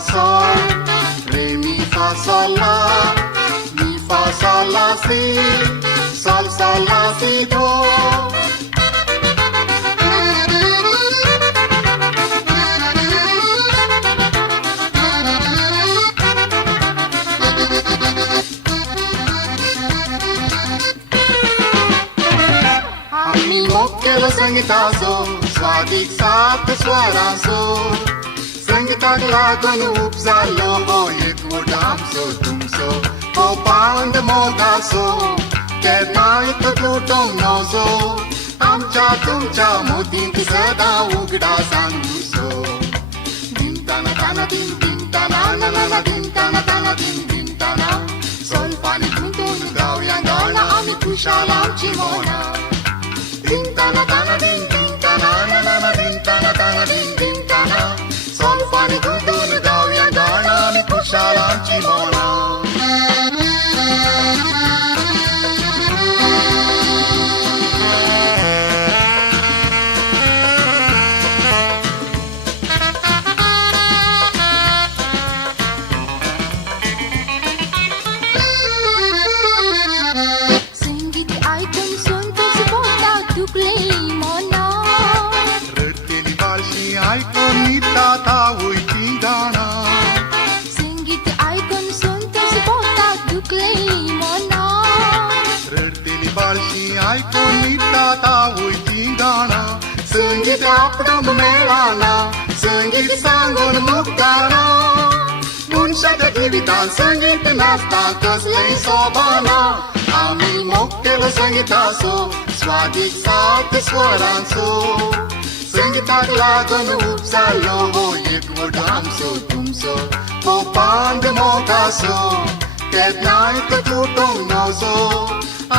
sol, re mi fa sol la, mi fa sol la si, sol sol la si do. आम्ही मोक्केल संगीताचो स्वादीक सात स्वरांचो संगीताक लागून उपजाल्लो हो एकवट आमचो तुमचो हो पांड मोगाचो केन्नाय तो तुटोंक नजो आमच्या तुमच्या मोदींत सदां उगडा सांगूसो दिन ताना ताना दिन दिन ताना ना ना ना दिन ताना ताना दिन ताना सोलपानी गुंतून गावया गाणा आमी खुशाल आमची Mona din tana tana din tana na na na din tana tana din tana sol pani gudun gauya gana mi kushalanchi mona संगीत आपणूक मेळना संगीत सांगून मुक्ताना मनशाच्या जिवितांत संगीत नासता कसलेय सोबाना आमी मोक्केल संगीताचो स्वादीक सात स्वरांचो संगीताक लागून उपजाल्लो हो एकवट आमचो तुमचो हो पांड मोगाचो केन्नाय तो तुटोंक नजो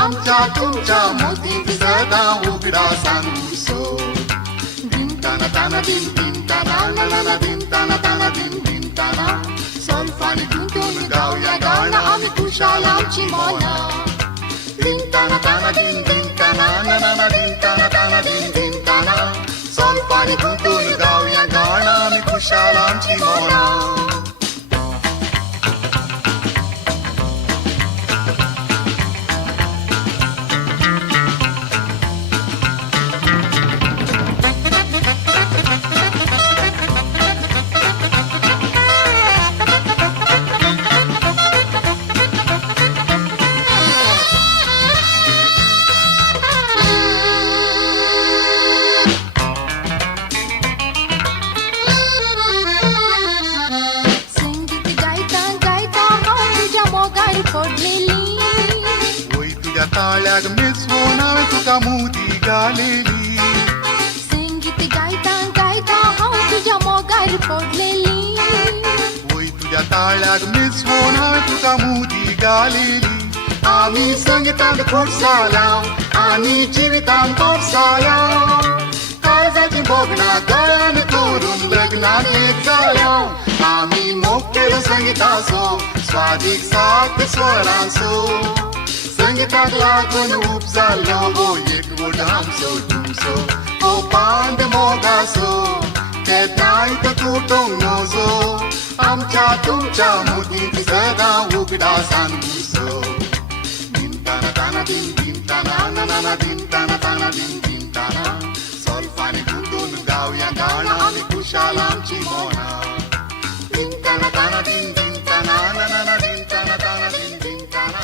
आमच्या तुमच्या मोदींत सदां उगडा सांगूसो tana tana din tana na na na din tana din tana sol pani guntun gauya gana ami kushal amchi mona din tana din tana na na na din tana din tana sol pani guntun gauya gana ami kushal amchi mona ताळ्याक मिसवून हांवें तुका मोदी घालेली संगीत गायता गायता हांव तुज्या मोगार पडलेली वय तुज्या ताळ्याक मिसवून हांवें तुका मोदी घालेली आमी संगीतांत खुशालां आनी जिवितांत खोशालां काळजाची बोगणां गळ्यान करून लग्नाक एक जाल्या आमी मोक्केल संगीताचो स्वादीक सात स्वरांचो संगीताक लागून उपजाल्लो हो एकवट आमचो तुमचो हो पांड मोगाचो केन्नाय तो तुटोंक नजो आमच्या तुमच्या मोदींत सदां उगडा सांगूसो दिन ताना ताना दिन ताना ना ना ना दिन ताना दिन ताना sol pani गुंतून गावया गाणा आमी खुशाल आमची मोना दिन ताना ताना दिन ताना ना ना ना दिन ताना दिन ताना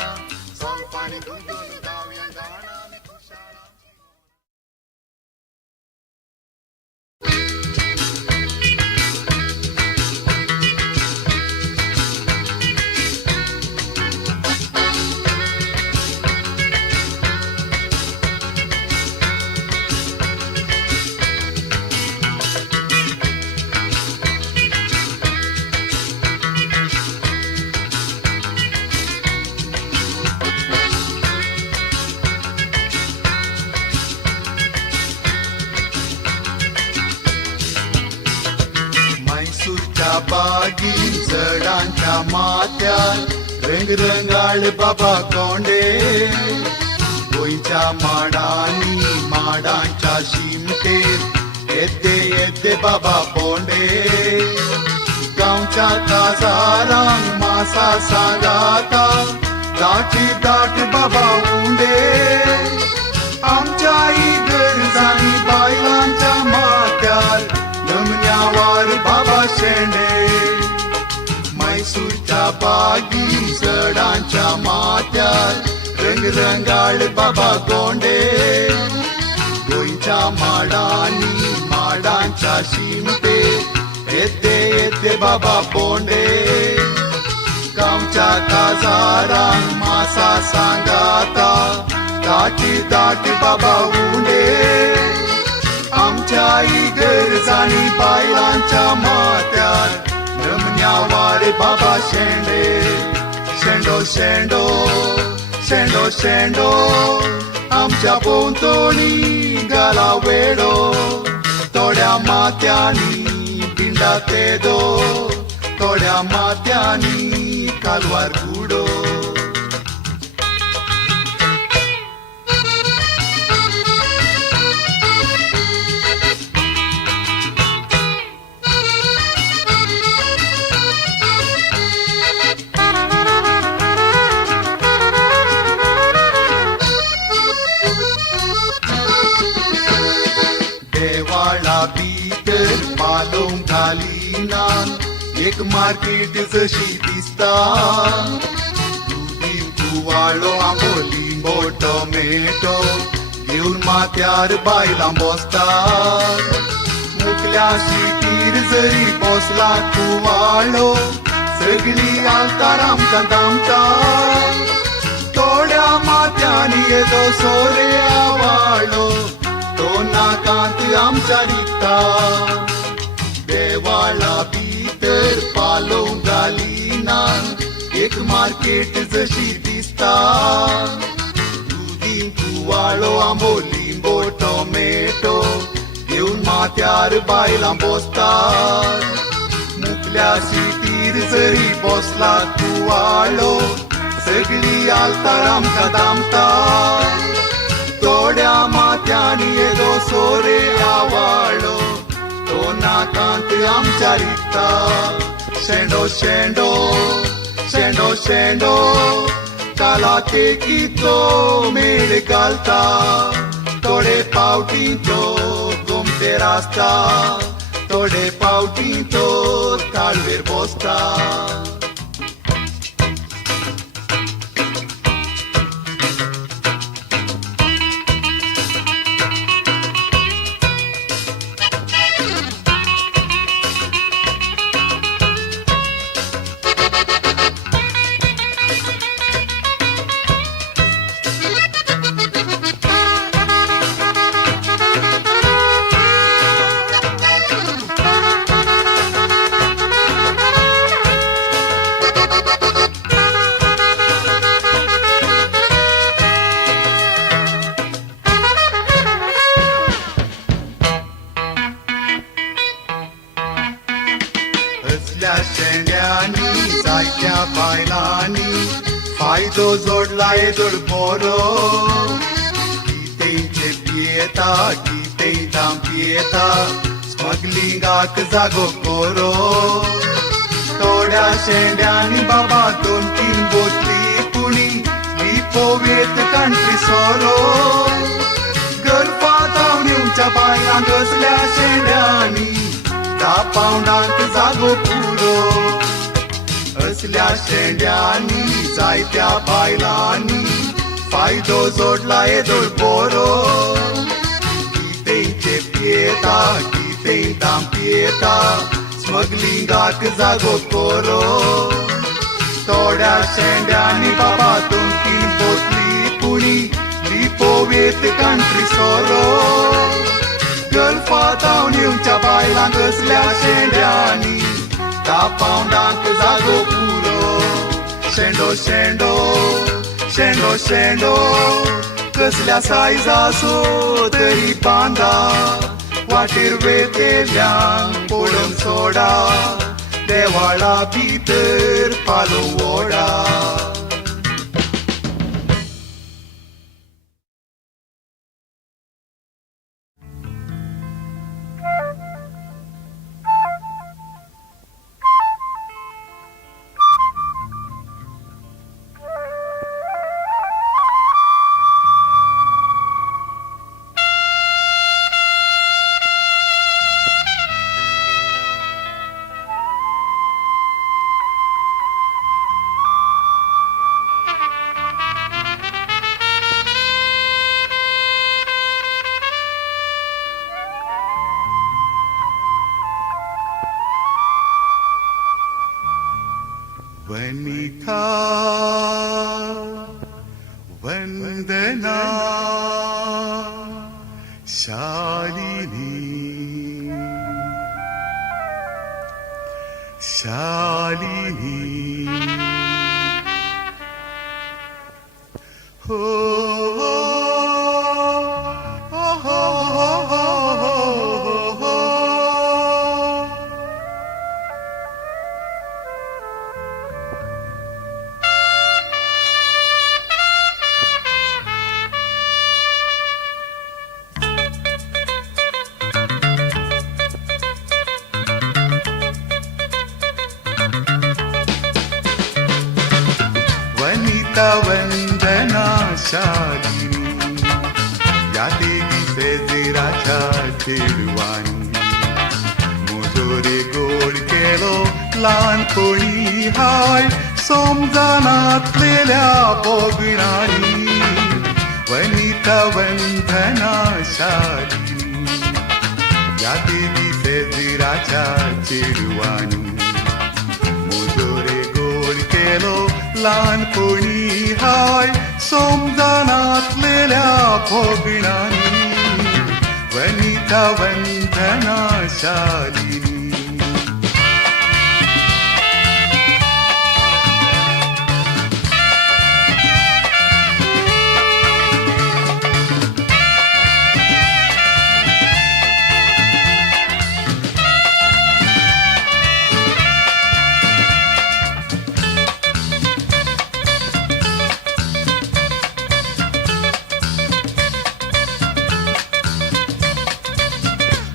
sol pani guntun gauya gana ami kushal बागीन चढांच्या माथ्यान रंगरंगाळ बाबा कोंडे गोंयच्या माडांनी माडांच्या शिमतेर येद्दे येद्दे बाबा पोंडे गांवच्या आमच्या काजारांक मासा सांगाता दाटी दाट बाबा उंडे आमच्याही गरजांनी बायलांच्या माथ्यार नमन्यावार बाबा शेंडे मैसूरच्या बागी चडांच्या माथ्यार रंगरंगाळ बाबा गोंडे गोंयच्या माडांनी माडांच्या शिमते येते येते बाबा पोंडे गावच्या काजारांक मासा सांगाता दाटी दाटी बाबा उंडे आमच्याही गरजांनी बायलांच्या माथ्यार नमन्यावारे बाबा शेंडे शेंडो शेंडो शेंडो शेंडो आमच्या पोंतोणी घाला वेडो थोड्या माथ्यांनी पिंडा तेदो थोड्या माथ्यांनी कालवार गुडो देवाळा भितर पालोवंक घालिना एक मार्केट जशी दिसता दुदी कुवाळो आंबो लिंबो टोमेटो घेऊन माथ्यार बायलां बसतात मुखल्या सिटीर जरी बसला कुवाळो सगळी आलतार आमकां दामता थोड्या माथ्यांनी येदो सोरे आवाळो तो नाकांत आमच्या निघता देवाळा भितर पालोवंक घालिना एक मार्केट जशी दिसता दुदी कुवाळो आंबो लिंबो टोमेटो घेऊन माथ्यार बायलां बसतात मुखल्या सिटीर जरी बसला कुवाळो सगळी आलतार आमकां दामता थोड्या माथ्यांनी येदो सोरे आवाळो तो नाकांत आमच्या रिगता शेंडो शेंडो शेंडो शेंडो काला केकीचो मेळ घालता थोडे पावटी तो गोमतेर आसता थोडे पावटी तो कालवेर बसता असल्या शेंड्यांनी जायत्या बायलांनी फायदो जोडला येदोळ बरो कितेंचे पियेता कितें दाम पियेता स्मगलिंगाक जागो कोरो थोड्या शेंड्यांनी बाबा 2-3 बोतली पुणी लिपोवेत कंट्री सोरो गरफा तावण्योच्या बायलांक असल्या शेंड्यांनी 10 पावंडांक जागो पुरो असल्या शेंड्यांनी जायत्या बायलांनी फायदो जोडला येदोळ बरो कितेंचे पियेता कितें दाम पियेता स्मगलिंगाक जागो कोरो थोड्या शेंड्यांनी बाबा 2-3 बोतली पुणी लिपोवेत कंट्री सोरो गल्फा तावण्योच्या बायलांक असल्या शेंड्यांनी 10 पावंडांक जागो पुरो शेंडो शेंडो शेंडो शेंडो कसल्या सायजाचो तरी बांदा वाटेर वेतेल्यांक पडोवन सोडा देवाळा भितर पालो ओडा वनिता वंदना शालिनी शालिनी हो वनिता वंदना शालिनी या देवी सेजराच्या चेडवानी मुजोरे गोड केलो ल्हानपणी हाय समजानातलेल्या बोगणांनी वनिता वंदना शालिनी या देवी सेजराच्या चेडवानी मुजोरे गोड केलो ल्हानपणी हाय समजानातलेल्या भोगणांनी वनिता वंदना शालिनी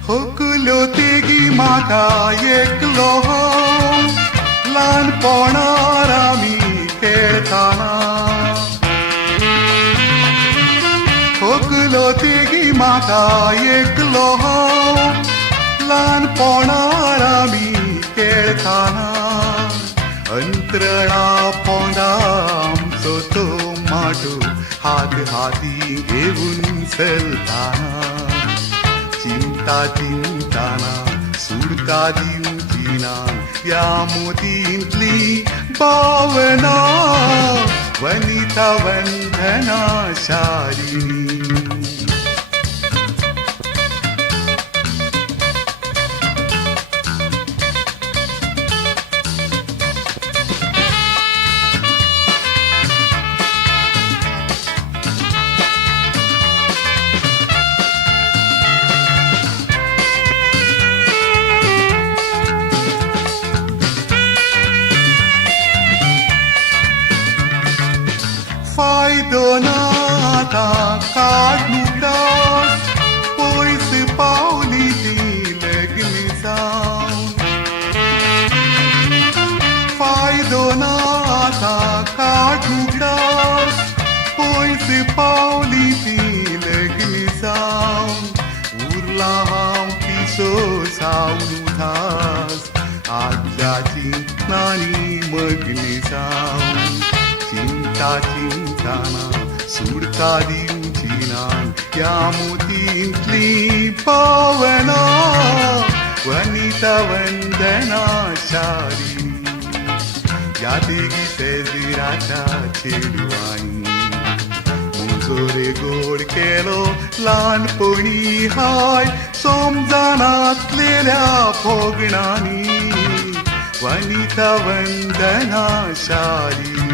होकलो तेगी म्हाका एकलो ल्हानपणार आमी खेळटाना होकलो तेगी म्हाका एकलो ल्हानपणार आमी खेळटाना अंतरणा पोंदा आमचो तो माटू हात हाती घेऊन चलताना चिंता चिंताना सुडका दिवची ना या मोतींतली भावना वनिता वंदना शालिनी फायदो नाता काढूडास पयस पावली ती लग्न जावन फायदो नाता काढूडास पयस पावली ती लग्न जावन उरला हांव पिसो जावन उदास आदल्या चिंतनांनी मग्न जावन चिंता चिंताना सुडका दिवची ना या मोतींतली भावना वनिता वंदना शालिनी या देगी सेजराच्या चेडवानी मुजोरे गोड केलो ल्हानपणी हाय समजानातलेल्या भोगणांनी वनिता वंदना शालिनी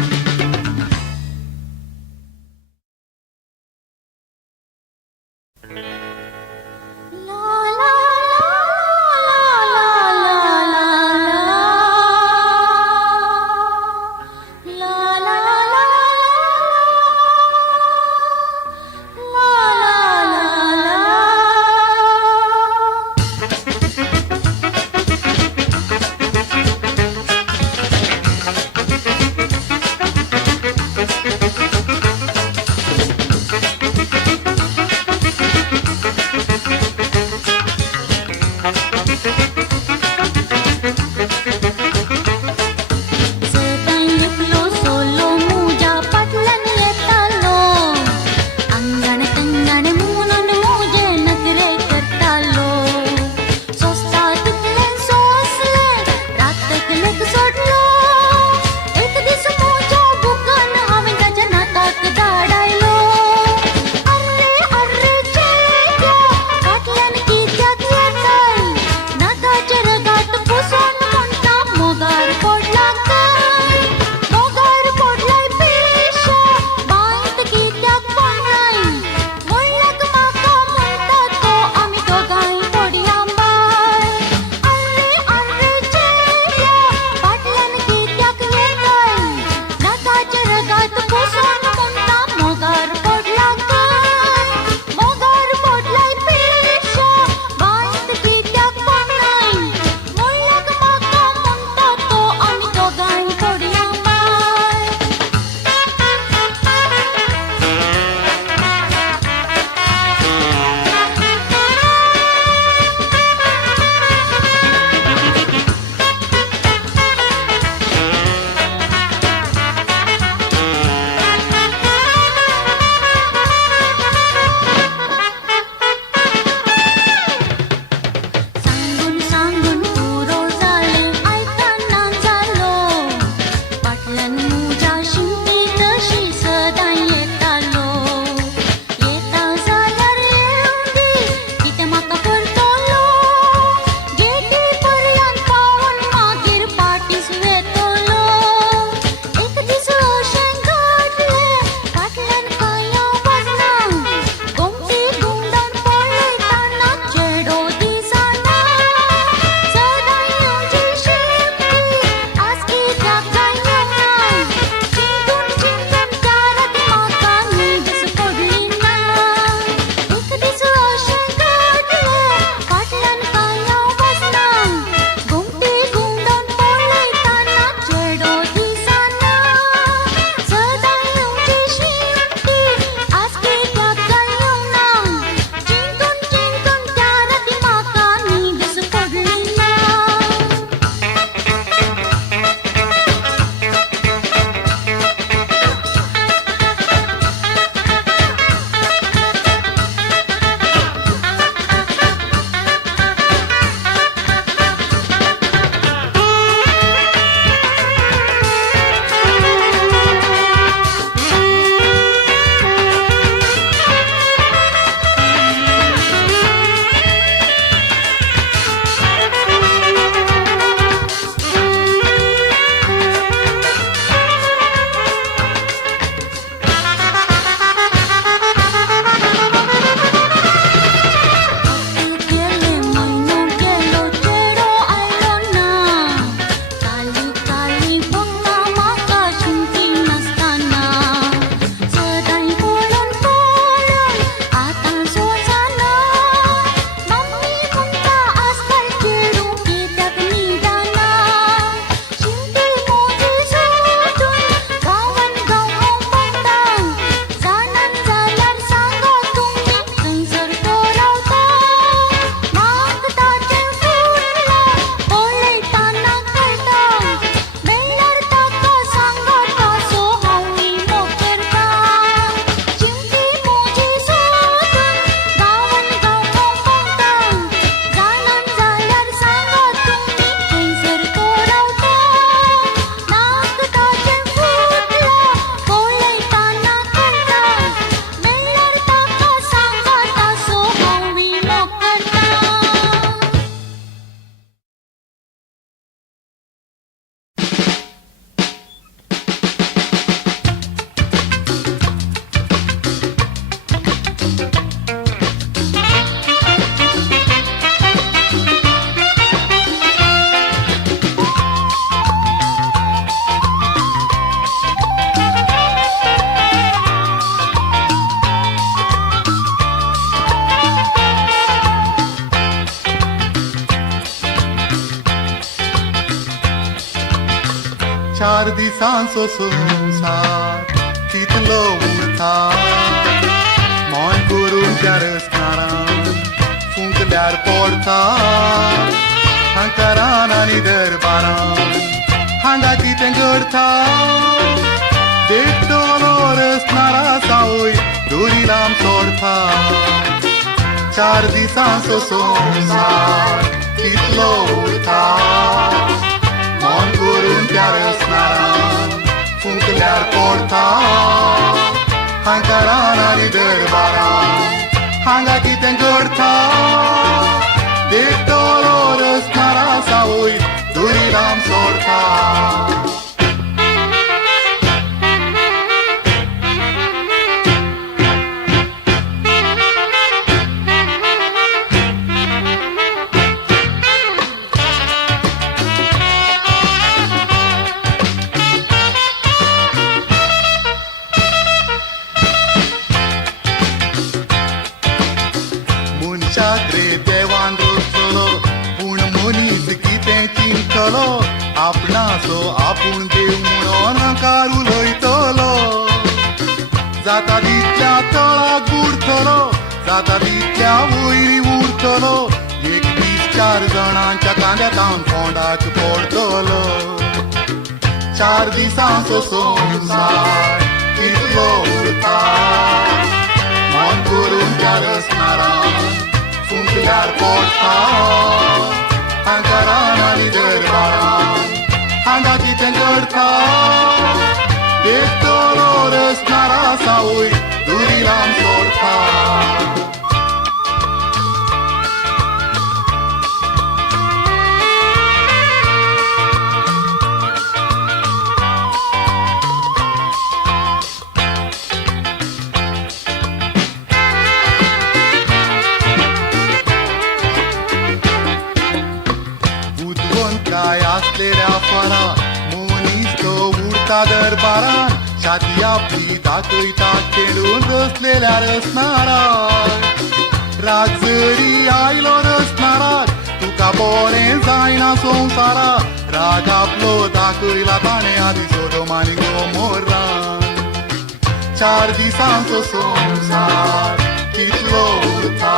चार दिसांचो संसार कितलो उरता मन करून त्या रसनारान फुंकल्यार पडता हांकारान आनी दरबारान हांगा कितें करता देखतलो रसनारा सावय दोरी लांब सोडता चार दिसांचो संसार कितलो उरता मन करून त्या रसनारान फुंकल्यार पडता हांकारान आनी दरबारान हांगा कितें करता देखतलो रसनारा सावय दोरी लांब सोडता मनशाक रे देवान रचलो पूण मनीस कितें चिंतलो आपणाचो आपूण देव म्हणून नाकार उलयतलो जाता तितल्या तळाक बुडतलो जाता तितल्या वयरी उरतलो एक दीस चार जाणांच्या कांद्यातान फोंडाक पडतलो चार दिसांचो संसार कितलो उरता मन करून त्या रसनारान फुंकल्यार पडटा हांकारान आनी दरबारान हांगा कितें करता देखतलो रसनारा सावय दोरी लांब सोडटा काय असलेल्या फरा मनीस तो उडता दरबारान छाती आपली दाखयता खेळून रचलेल्या रसनारा राग जरी आयलो रसनाराक तुका बरें जायना संवसारा राग आपलो दाखयला ताणें आदी सोदोम आनी गोमोरान चार दिसांचो संसार कितलो उरता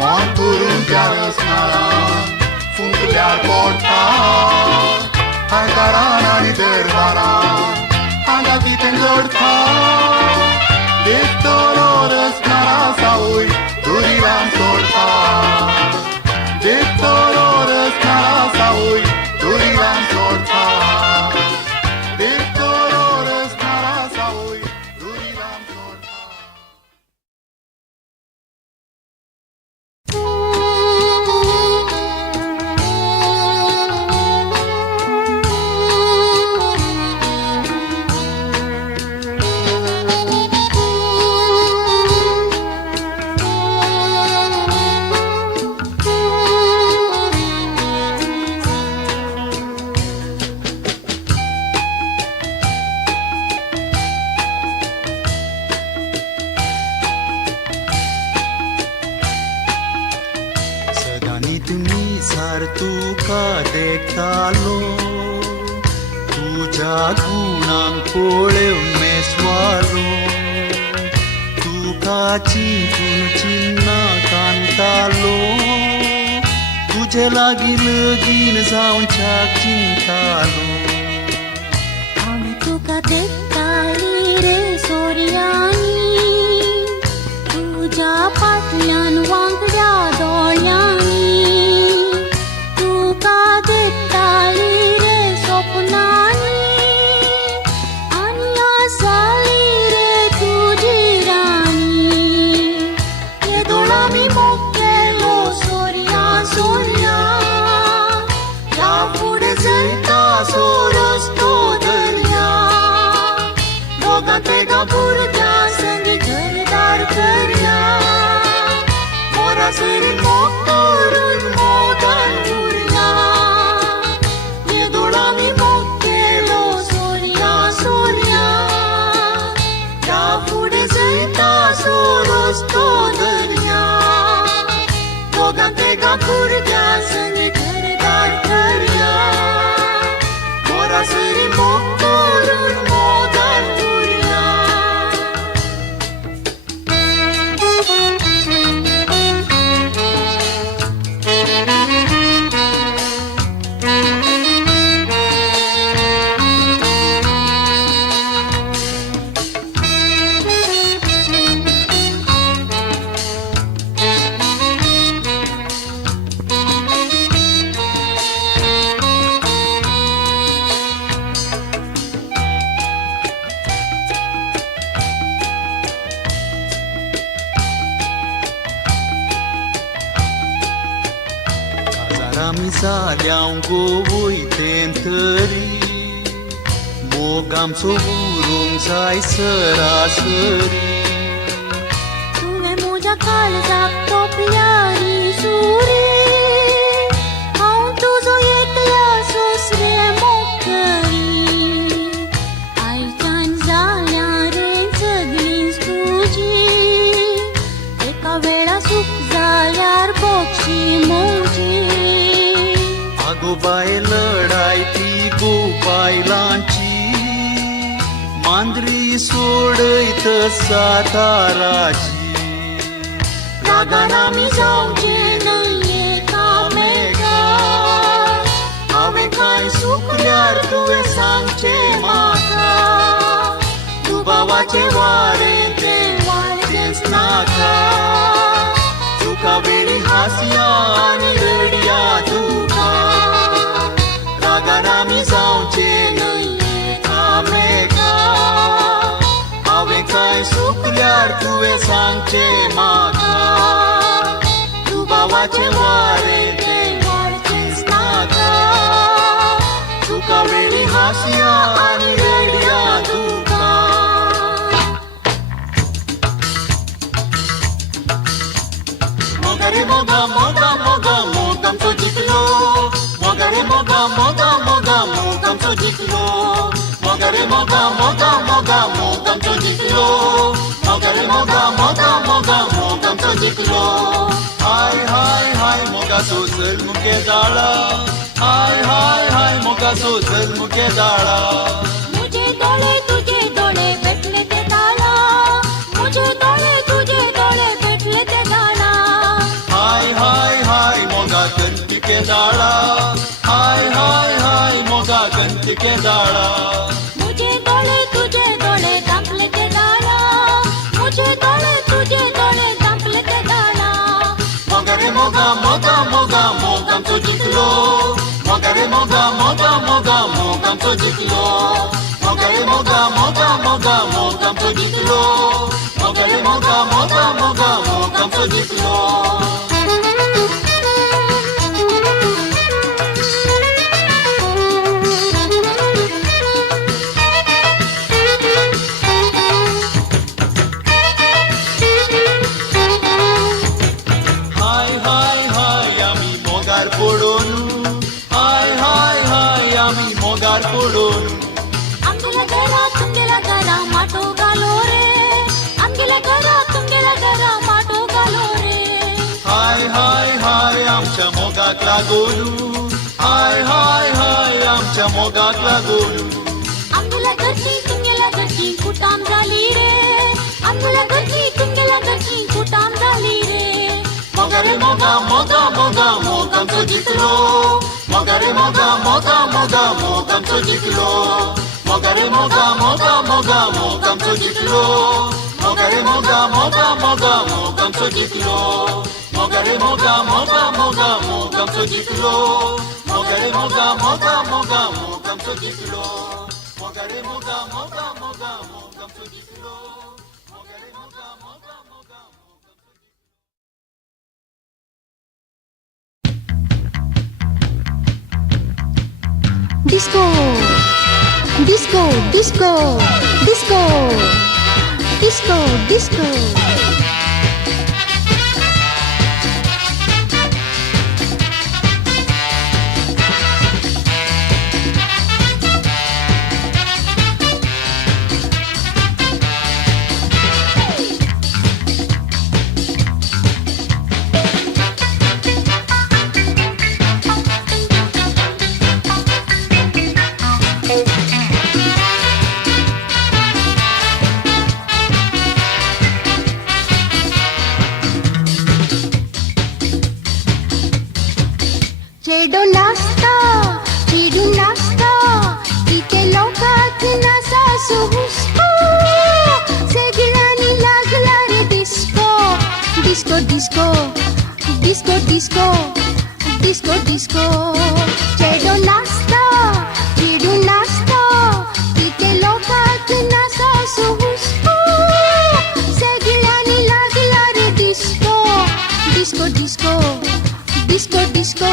मन करून त्या रसनारान फुंकल्यार पडटा हांकारान आनी दरबारान हांगा कितें घडटा देखतलो रसनारा सावय दोरी लांब सोडटा देखतलो रसनारा सावय दोरी लांब सोडटा देखतलो रसनारा सावय दोरी लांब सोडटा तुका देखतालो तुझ्या गुणांक पळेव मेसवालो तुका चिंतून चिन्ना कांतालो तुझे लागी लगीन जावच्याक चिंतालो आमी तुका देखताली रे सोर्यांनी तुझ्या फाटल्यान वांगड्या दोळ्यांनी Pega por आमी जाल्याव गो वयतेन तरी मोग आमचो उरूंक जाय सरासरी तुवें म्हज्या काळजाक तोपल्यारी सुरी हांव तुजो एकल्या सोसरे मोग करी आयच्यान जाल्यार रे सगळींच तुजी एका वेळा सुख जाल्यार बक्षी मोजी आगो बाय लढाय ती गो बायलांची मांद्री सोडयत साताराची रागान आमी जावचे न्हय एकामेका हांवें कांय चुकल्यार तुवें सांगचें म्हाका दुबावाचें वारें तें वाळचेंच नाका तुका वेळी हांसया आनी रडया तुका रागान आमी जावचें न्हय एकामेका हांवें कांय चुकल्यार तुवें सांगचें म्हाका दुबावाचें वारें तें वाळचेंच नाका तुका वेळी हांसया आनी रडया तुका मोगा रे मोगा मोगा मोगा मोग आमचो जिखलो मोगा रे मोगा मोगा मोगा मोग आमचो जिखलो मोगा रे मोगा मोगा मोगा मोग आमचो जिखलो मोगा रे मोगा मोगा मोगा मोग आमचो जिखलो हाय हाय हाय मोगा सोसल मुखे जाळा हाय हाय हाय मोगा सोसल मुखे जाळा मुझे डोळे तुझे डोळे भेटले ते दाला मुझे डोळे तुझे डोळे भेटले ते दाला हाय हाय हाय मोगा गंतिके जाळा हाय हाय हाय मोगा गंतिके जाळा मुझे डोळे तुझे डोळे दांपले ते दाला मुझे डोळे तुझे डोळे दांपले ते दाला मोगा रे मोगा मोगा मोगा मोग आमचो जिखलो मोगा रे मोगा मोगा मोगा मोग आमचो जिखलो मोगा रे मोगा मोगा मोगा मोग आमचो जिखलो मोगा रे मोगा मोगा मोगा मोग आमचो जिखलो हाय हाय हाय आमी मोगार पडून हाय हाय हाय आमी मोगार पडून आमगेल्या घरा तुमगेल्या घरा माटो घालो रे आमगेल्या घरा तुमगेल्या घरा माटो घालो रे हाय हाय हाय आमच्या मोगाक लागून हाय हाय हाय आमच्या मोगाक लागून आमगेल्या घरची तुमगेल्या घरची कुटाम झाली रे आमगेल्या घरची तुमगेल्या घरची कुटाम झाली रे मोगा रे मोगा मोगा मोगा मोग आमचो जिखलो मोगा रे मोगा मोगा मोगा मोग आमचो जिखलो मोगा रे मोगा मोगा मोगा मोग आमचो जिखलो मोगा रे मोगा मोगा मोगा मोग आमचो जिखलो मोगा रे मोगा मोगा मोगा मोग आमचो जिखलो मोगा रे मोगा मोगा मोगा मोग आमचो जिखलो मोगा रे मोगा मोगा मोगा मोग आमचो जिखलो मोगा रे Moga Moga Moga Disco, disco, disco, disco, disco, disco. चेडो नाचता चिडून नाचता इथे लोकात नाचा सुहुस्को सगळ्यांनी लागला रे disco disco disco disco disco disco disco चेडो नाचता चिडून नाचता इथे लोकात नाचा सुहुस्को सगळ्यांनी लागला रे disco disco disco disco disco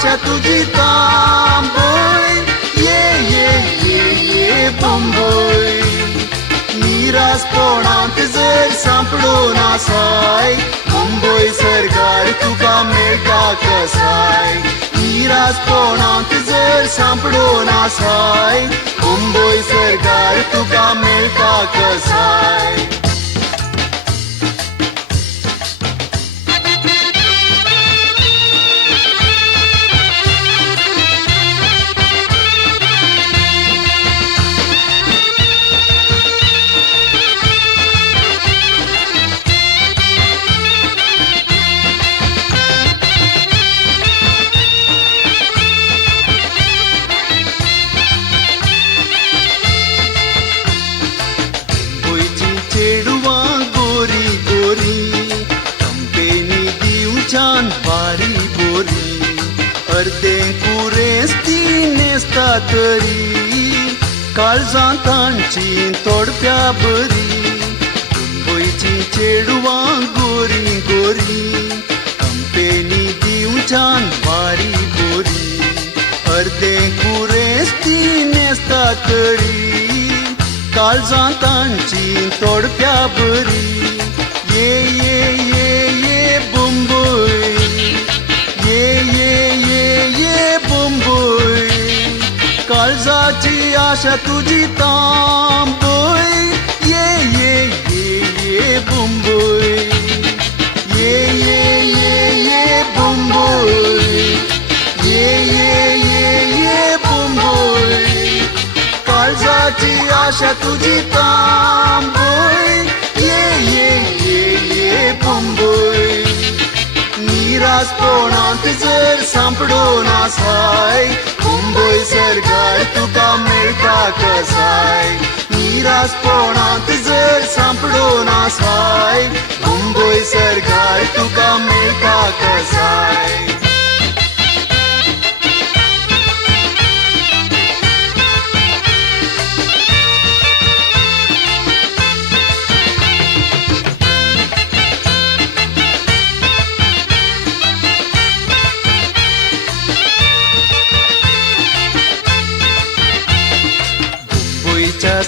आशा तुझी तांबोय ये ये ये ये बंबोय निरासपणांत जर सांपडून आसाय मुंबय सरकार तुका मेळटा कसाय निरासपणांत जर सांपडून आसाय मुंबय सरकार तुका मेळटा कसाय अर्दें कुरेस ती नेसता तरी काळजां तांची तोडप्या बरी मुंबयची चेडवां गोरी गोरी कंपेनी दिवच्यान बारी बोरी अर्दें कुरेस ती नेसता तरी काळजां तांची तोडप्या बरी ये ये ये ये मुंबय ये ये ये ये मुंबय काळजाची आशा तुझी तांबोय ये ये ये ये मुंबय ये ये ये ये मुंबय ये ये ये ये मुंबय काळजाची आशा तुझी तांबोय ये ये ये ये मुंबय निरासपणांत जर सांपडून आसाय मुंबय सरकार तुका मेळटा कसाय निरासपणांत जर सांपडून आसाय मुंबय सरकार तुका मेळटा कसाय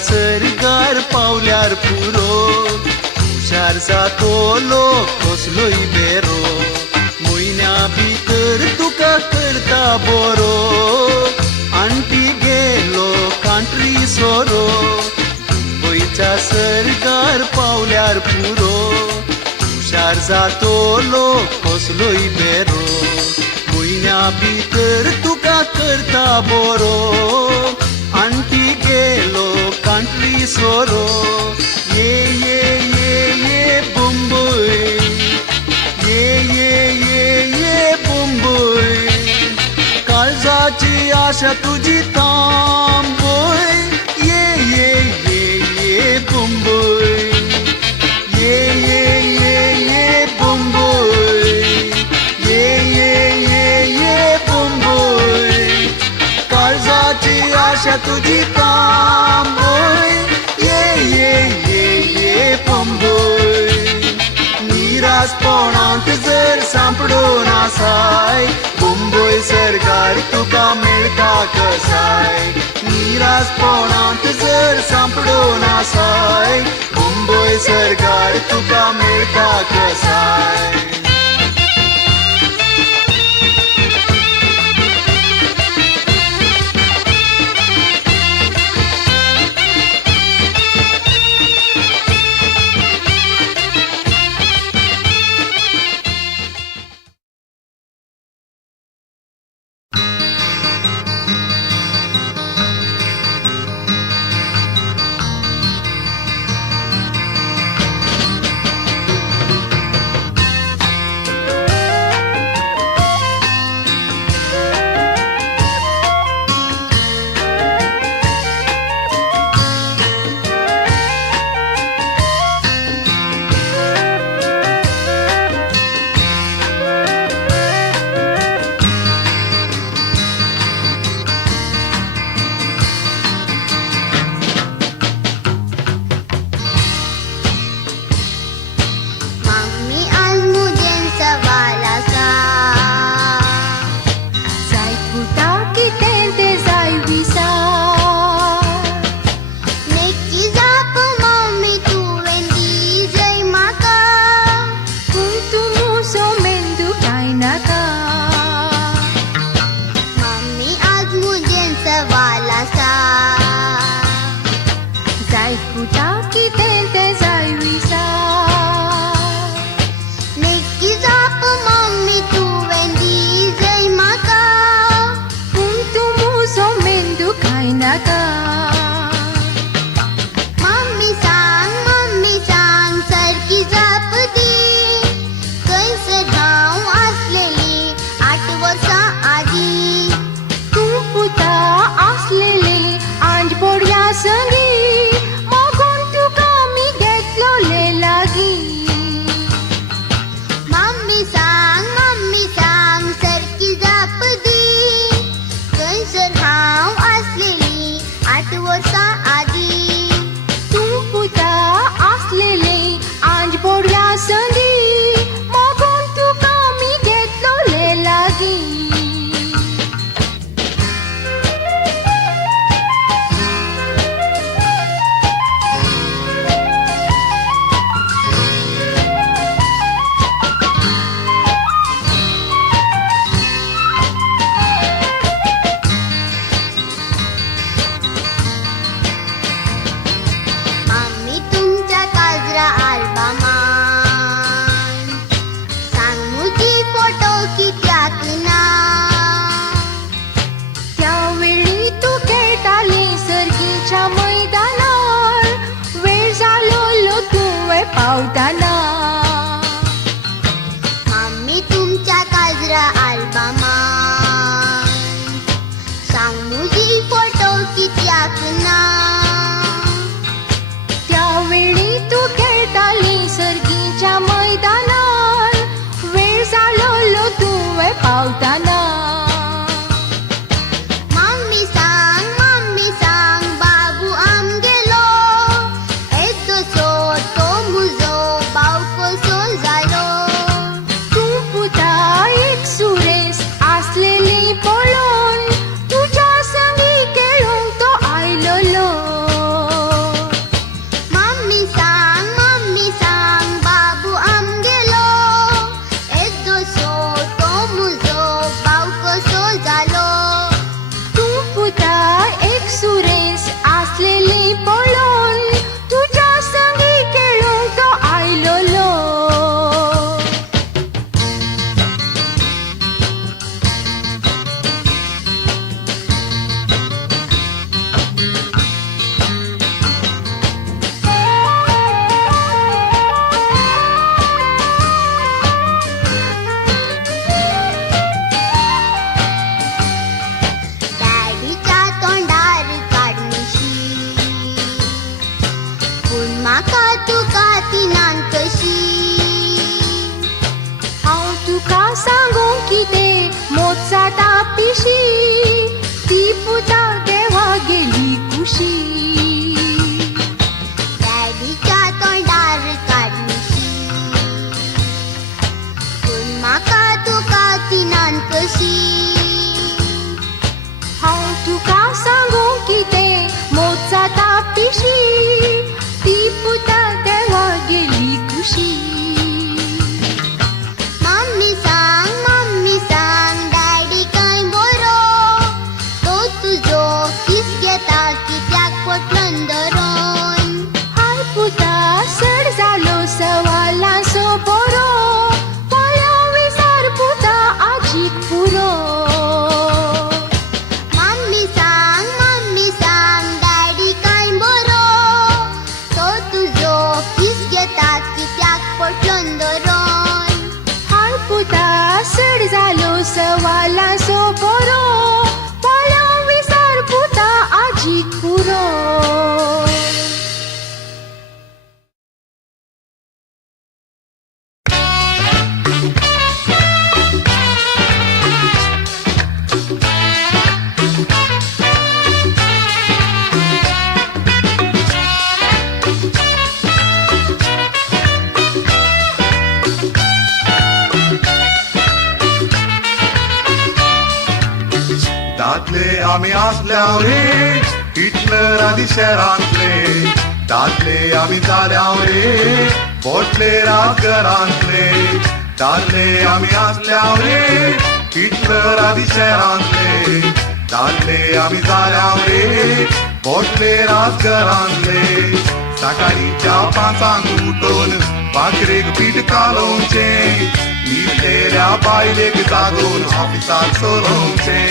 सरकार पावल्यार पुरो हुशार जातो लोक कसलोय बेरो म्हयन्या भितर तुका करता बरो आंटी गेलो कांट्री सोरो मुंबयच्या सरकार पावल्यार पुरो हुशार जातो लोक कसलोय बेरो म्हयन्या भितर तुका करता बरो आंटी गेलो कांट्री सोरो ये ये ये ये मुंबय ये ये ये ये मुंबय काळजाची आशा तुझी तांबोय ये ये ये ये मुंबय ये ये ये ये मुंबय ये ये ये ये मुंबय काळजाची आशा तुझी तांबोय ये ये ये ये मुंबय निरासपणांत जर सांपडून आसाय मुंबय सरकार तुका मेळटा कसाय निरासपणांत जर सांपडून आसाय मुंबय सरकार तुका मेळटा कसाय आम्ही असल्याव रे हिटलर आदी शहरांतले दादले आम्ही जाल्याव रे बोटले राजघरांतले दादले आम्ही असल्याव रे हिटलर आदी शहरांतले दादले आम्ही जाल्याव रे बोटले राजघरांतले सकाळीच्या 5 उठून भाकरेक पीठ कालोवचे न्हिदलेल्या बायलेक जागोवन ऑफिसाक सोरोवचे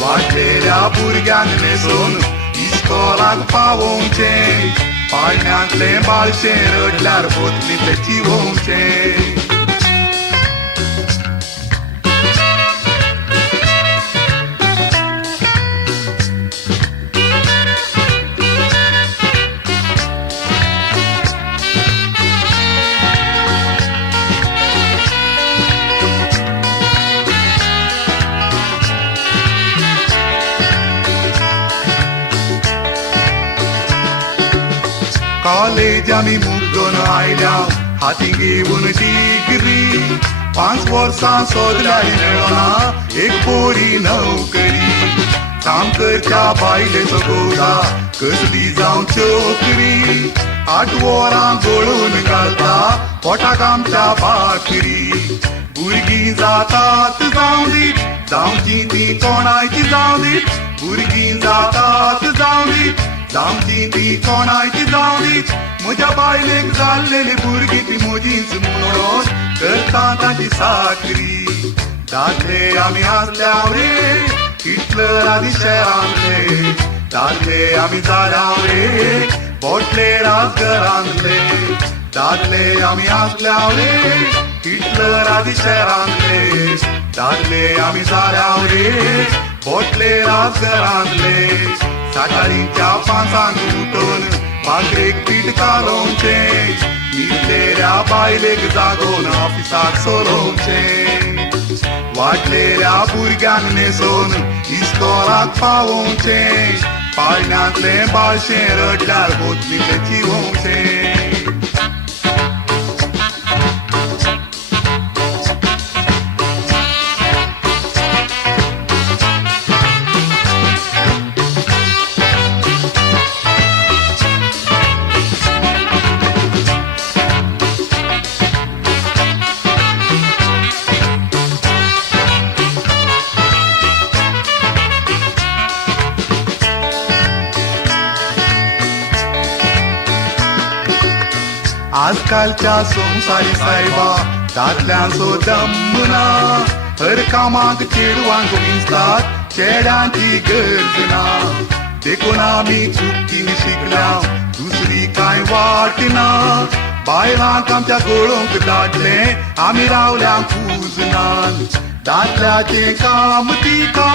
वाडलेल्या भुरग्यांक न्हेसोवन इस्कॉलाक पावोवचे पाळण्यांतले बाळशे रडल्यार बोतलींतले चिवोवचे कॉलेज आम्ही मुगोन आयल्या हाती घेऊन डिग्री 5 वर्सां सोदल्यार मेळना एक बरी नोकरी काम करच्या बायलेचो गोदा कसली जावं चोकरी 8 वरां गळून घालता पोटाक आमच्या भाकरी भुरगीं जातात जावं दीत जावची ती कोणाची जावं दीत भुरगीं जातात जावं दीत जावची ती कोणाची जावं दीत म्हज्या बायलेक जाल्लेली भुरगीं ती म्हजीच म्हणून करता ताची साकरी दादले आमी आसल्याव रे हिटलर आदी शहरांतले दादले आमी जाल्याव रे बोटले राजघरांतले दादले आमी आसल्याव रे हिटलर आदी शहरांतले दादले आमी जाल्याव रे बोटले राजघरांतले सकाळीच्या 5 उठून भाकरेक पीठ कालोवचे न्हिदलेल्या बायलेक जागोवन ऑफिसाक सोरोवचे वाडलेल्या भुरग्यांक न्हेसोवन इस्कॉलाक पावोवचे पाळण्यांतले बाळशे रडल्यार बोतलींतले चिवोवचे आजकालच्या संसारी सायबा दादल्यांचो दम ना हर कामाक चेडवांक विंचतात चेड्यांची गरज ना देखून आमी चुकीन शिकल्या दुसरी कांय वाट ना बायलांक आमच्या गळोवंक धाडले आमी रावल्या कुजनान दादल्याचें काम तिका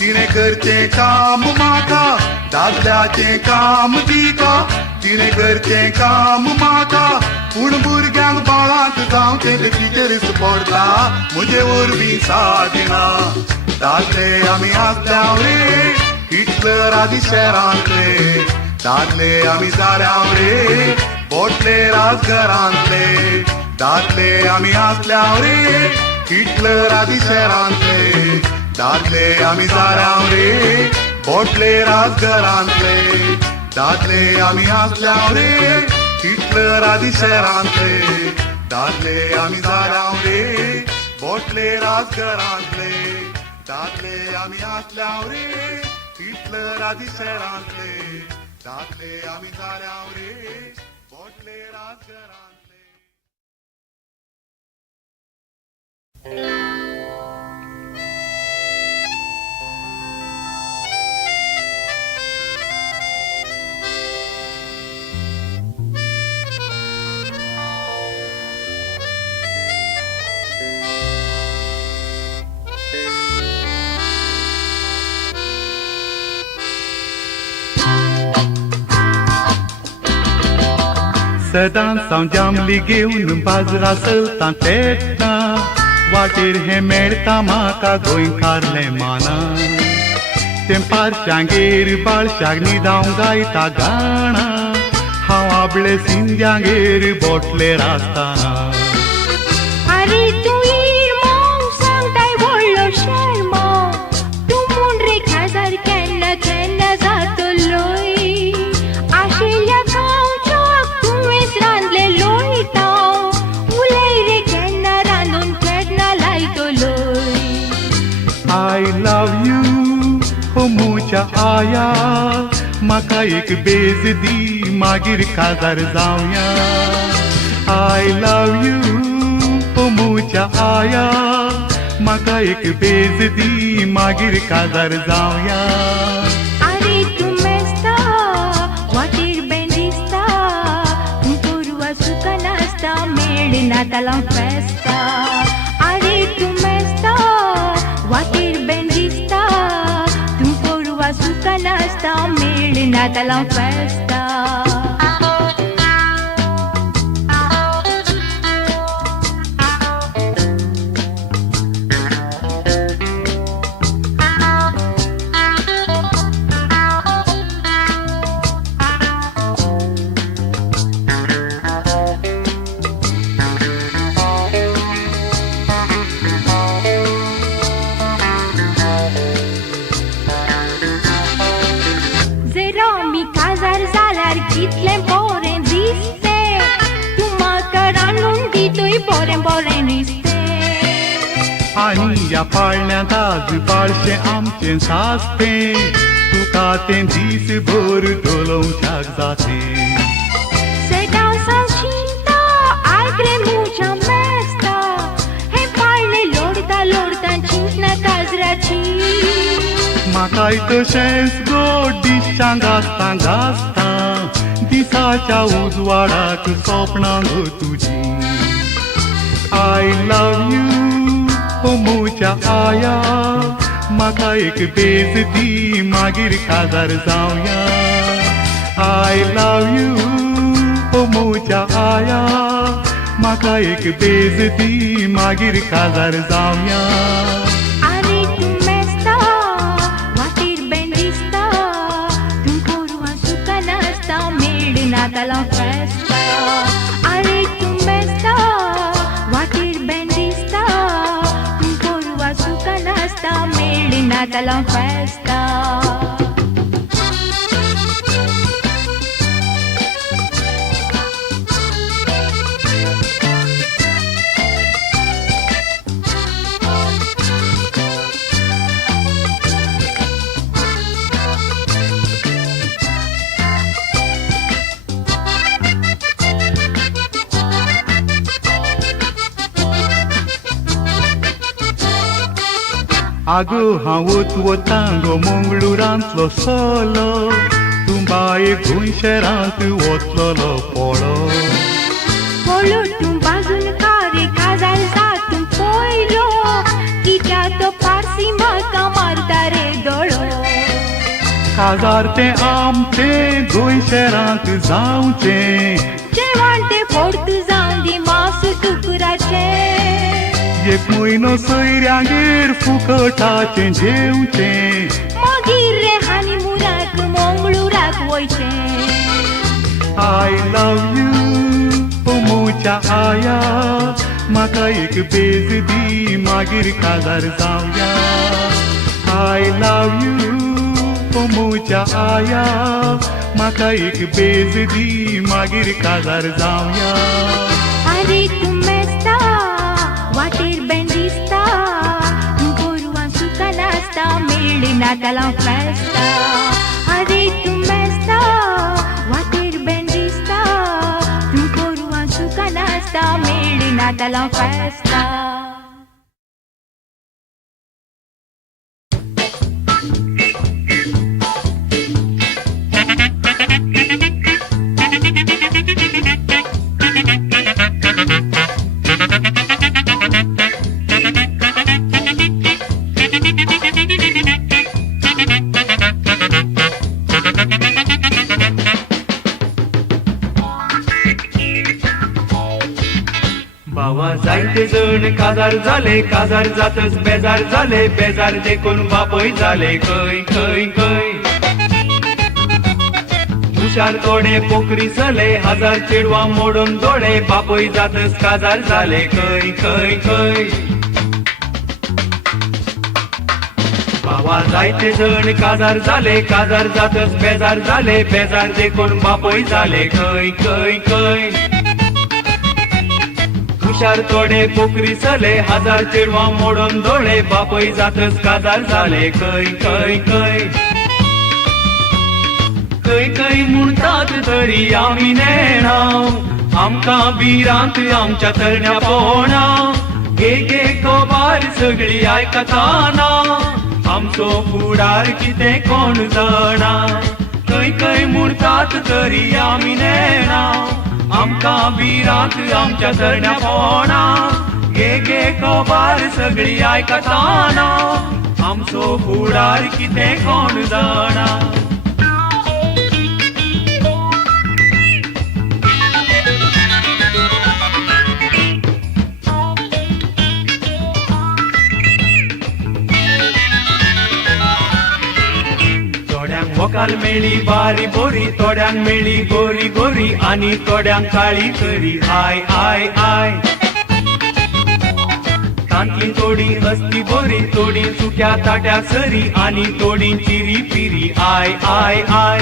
तिणें करचें काम म्हाका दादल्याचें काम तिका तिणें करचें काम म्हाका पूण भुरग्यांक बाळांक जावं तें टिचरीस पडटा म्हजे वरवीं सादिना दादले आमी आसल्याव रे हिटलर आदी शहरांतले दादले आमी जाल्याव रे बोटले राजघरांतले दादले आमी आसल्याव रे हिटलर आदी शहरांतले दादले आमी जाल्याव रे बोटले राजघरांतले दादले आमी आसल्याव रे हिटलर आदी शहरांतले दादले आमी जाल्याव रे बोटले राजघरांतले दादले आमी आसल्याव रे हिटलर आदी शहरांतले दादले आमी जाल्याव रे बोटले राजघरांतले सदां सावन जांबली घेवन बाजरा चलता तेन्ना वाटेर हें मेळटा म्हाका गोंयकारलें माना तें पारच्यांगेर बाळशाक न्हिदावंक गायता गाणां हांव आपले सिंध्यांगेर बोटलेर आसतना अरे तू सांगताय व्हडलो शर्मा तू म्हूण रे पोमूच्या आया म्हाका एक बेज दी मागीर काजार जावया आय लव यू पोमूच्या आया म्हाका एक बेज दी मागीर काजार जावया अरे तू मेस्ता वाटेर बेंडिस्ता तू पोरवा सुका नासता मेळ नातालां फेस्ता अरे तू मेस्ता वाटेर बेंडिस्ता तू पोरवा सुका नासता मेळ नातालां फेस्ता कितलें बरें दिसतें तूं म्हाका रांदून दितूय बरें बरें दिसतें आनी ह्या पाळण्यांत आज बाळशें आमचें सासतें तुका तें दीसभर डोलोवच्याक जातें सदां सांशिता आग्रे मुज्या मेस्ता हें पाळणें लोडता लोडता चिंतना काजराची म्हाकाय तशेंच गोड दिश्टां घासता घासता दिसाच्या उजवाडाक सोपणां गो तुजी आय लव यू पोमूच्या आया म्हाका एक बेज दी मागीर काजार जावया आय लव यू पोमूच्या आया म्हाका एक बेज दी मागीर काजार जावया अरे तू मेस्ता वाटेर बेंडिस्ता तू पोरवा सुका नासता मेळ नातालां फेस्ता अरे तू मेस्ता वाटेर बेंडिस्ता तू पोरवा सुका नासता मेळ नातालां फेस्ता आगो हांव वता गो मंगळुरांतलो सोलो तूं बाये गोंयशेरांत वतलोलो पळो पळो तूं बाजून कारे काजार जातूं पयलो कित्याक तो पारसी म्हाका मारता रे दोळो काजार तें आमचें गोंयशेरांत जावचें जेवण तें फोर्त जावन दी मास दुकराचें एक म्हयनो सोयऱ्यांगेर फुकटाचें जेवचें मागीर रे हानीमुनाक मंगळुराक वयचें आय लव यू पोमूच्या आया म्हाका एक बेज दी मागीर काजार जावया आय लव यू पोमूच्या आया म्हाका एक बेज दी मागीर काजार जावया अरे तू मेस्ता वाटेर बेंडिस्ता तू पोरवा सुका नासता मेळ नातालां फेस्ता अरे तू मेस्ता वाटेर बेंडिस्ता तू पोरवा सुका नासता मेळ नातालां फेस्ता बावा जायते जण काजार झाले काजार जातच बेजार झाले बेजार देखून बापय झाले खंय खंय खंय हुशार थोडे पोखरी चले हजार चेडवा मोडून दोडे बापय जातच काजार झाले खंय खंय खंय बावा जायते जण काजार झाले काजार जातच बेजार झाले बेजार देखून बापय झाले खंय खंय खंय हुशार थोडे पोखरी चले हजार चेडवा मोडून दोळे बापय जातच काजार झाले खंय खंय खंय खंय म्हणतात तरी आमी नेणाव आमकां बिरांत आमच्या तरण्या पोणाव गे कोबार सगळी आयकताना आमचो फुडार कितें कोण जाणा खंय म्हणतात तरी आमी नेणाव आमकां बिरांत आमच्या तरण्या पोणाव गे कोबार सगळी आयकताना आमचो फुडार कितें कोण जाणा वकाल मेळी बारी बोरी थोड्यांक मेळी गोरी गोरी आणि थोड्यांक काळी करी आय आय आय तांतली थोडी असती बोरी थोडी सुक्या ताट्या सरी आणि थोडी चिरी पिरी आय आय आय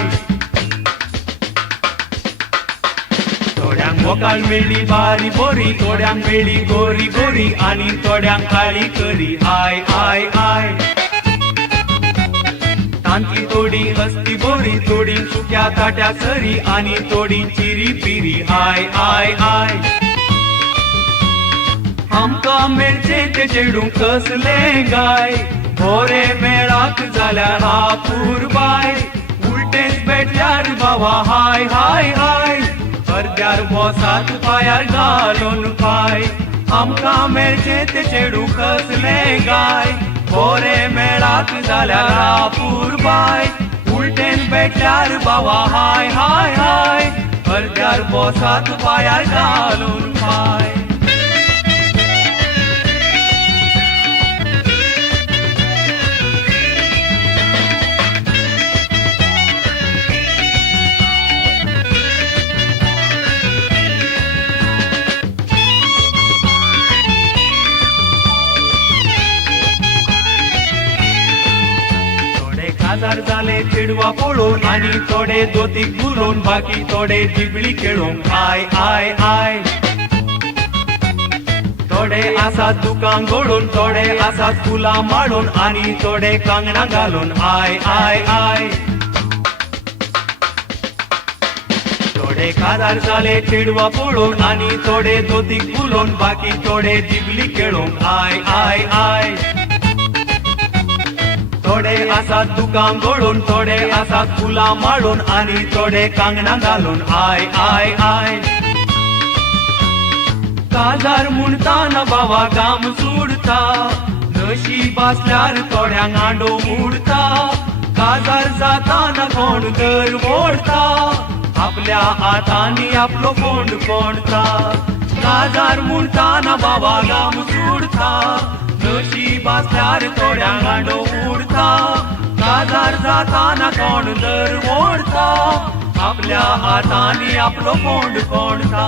थोड्यांक वकाल मेळी बारी बोरी थोड्यांक मेळी गोरी गोरी आणि थोड्यांक काळी करी आय आय आय तांतली थोडी असती बोरी थोडी सुक्या ताट्या सरी आणि थोडी चिरी पिरी आय आय आय आमकां मेळचे ते चेडू कसले गाय बोरे मेळाक जाल्यार आपूर बाय उलटेच भेटल्यार बाबा हाय हाय हाय अर्द्यार बोसात पायार घालून पाय आमकां मेळचे ते चेडू कसले गाय बोरे मेळाक जाल्यार आपूर बाय उलटेन भेटल्यार बाबा हाय हाय हाय अर्द्यार बोसात पायार घालून पाय हजार झाले चेडवा पळोवन आणि थोडे दोतीक बुलोवन बाकी थोडे जिबळी खेळून आय आय आय थोडे आसात दुकान घडून थोडे आसात फुलां माळून आणि थोडे कांगणां घालून आय आय आय थोडे काजार झाले चेडवा पळोवन आणि थोडे दोतीक बुलोवन बाकी थोडे जिबली खेळून आय आय आय थोडे आसात दुकान घडून थोडे आसात फुलां माळून आणि थोडे कांगणां घालून आय आय आय काजार म्हणटाना बाबा गाम सोडता नशीब आसल्यार थोड्यांक आंडो मोडता काजार जाताना कोण दर ओडता आपल्या हातांनी आपलो फोंड कोणता काजार म्हणटाना बाबा गाम सोडता नशीब आसल्यार थोड्यांक आंडो उडता काजार जाताना कोण दर ओडता आपल्या हातांनी आपलो फोंड कोणता